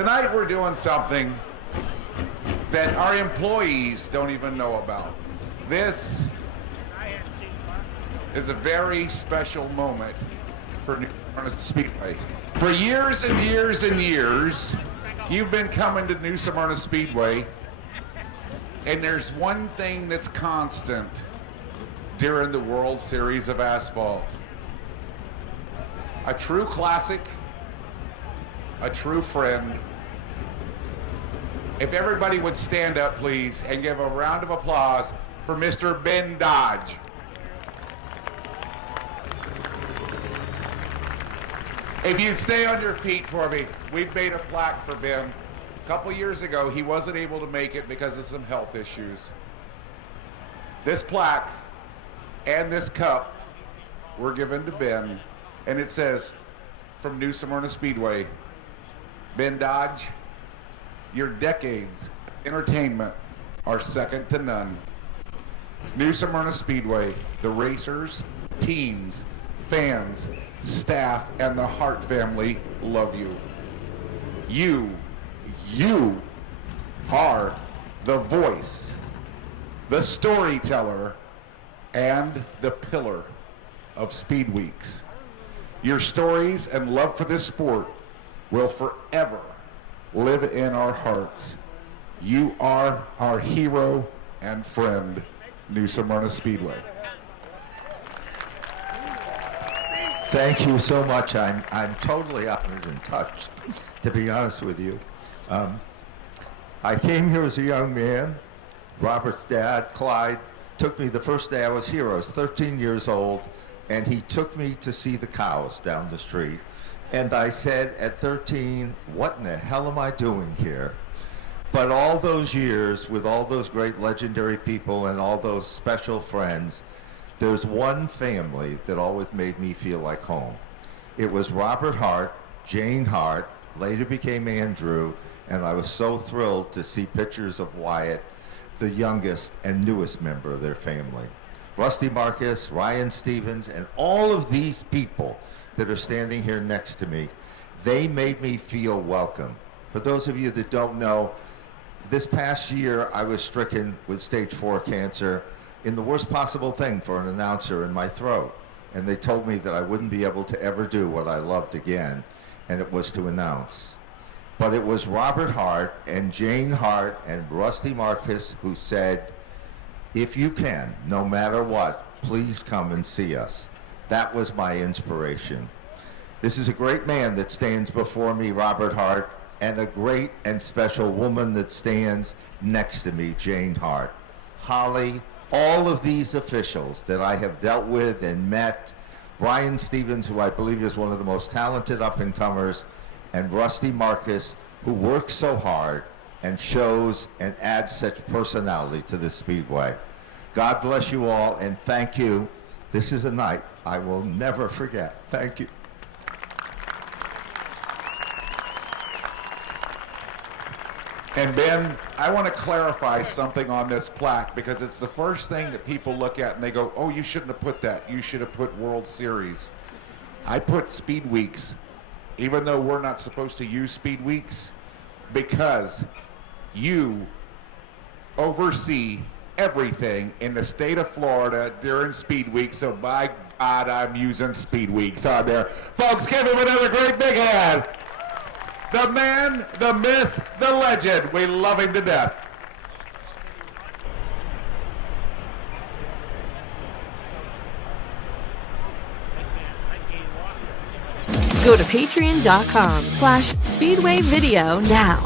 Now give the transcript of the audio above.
Tonight we're doing something that our employees don't even know about. This is a very special moment for Nau Sea Speedway. For years and years and years, you've been coming to New Smyrna Speedway, and there's one thing that's constant during the World Series of Asphalt. A true classic, a true friend. If everybody would stand up, please, and give a round of applause for Mr. Ben Dodge. If you'd stay on your feet for me, we've made a plaque for Ben. A couple years ago, he wasn't able to make it because of some health issues. This plaque and this cup were given to Ben, and it says, from New Smyrna Speedway, Ben Dodge, your decades of entertainment are second to none. New Smyrna Speedway, the racers, teams, fans, staff, and the Hart family love you. You are the voice, the storyteller, and the pillar of Speed Weeks. Your stories and love for this sport will forever live in our hearts. You are our hero and friend, New Smyrna Speedway. Thank you so much. I'm totally honored and touched, to be honest with you. I came here as a young man. Robert's dad, Clyde, took me the first day I was here. I was 13 years old, and he took me to see the cows down the street. And I said at 13, what in the hell am I doing here? But all those years, with all those great legendary people and all those special friends, there's one family that always made me feel like home. It was Robert Hart, Jane Hart, later became Andrew, and I was so thrilled to see pictures of Wyatt, the youngest and newest member of their family. Rusty Marcus, Ryan Stevens, and all of these people that are standing here next to me, they made me feel welcome. For those of you that don't know, this past year I was stricken with stage 4 cancer, in the worst possible thing for an announcer, in my throat. And they told me that I wouldn't be able to ever do what I loved again, and it was to announce. But it was Robert Hart and Jane Hart and Rusty Marcus who said, if you can, no matter what, please come and see us. That was my inspiration. This is a great man that stands before me, Robert Hart, and a great and special woman that stands next to me, Jane Hart. Holly, all of these officials that I have dealt with and met, Ryan Stevens, who I believe is one of the most talented up-and-comers, and Rusty Marcus, who works so hard and shows and adds such personality to this Speedway. God bless you all, and thank you. This is a night I will never forget. Thank you. And Ben, I want to clarify something on this plaque, because it's the first thing that people look at and they go, oh, you shouldn't have put that. You should have put World Series. I put Speed Weeks, even though we're not supposed to use Speed Weeks, because you oversee everything in the state of Florida during Speed Week. So by God, I'm using Speed Weeks on there. Folks, give him another great big hand. The man, the myth, the legend. We love him to death. Go to patreon.com/Speedway Video now.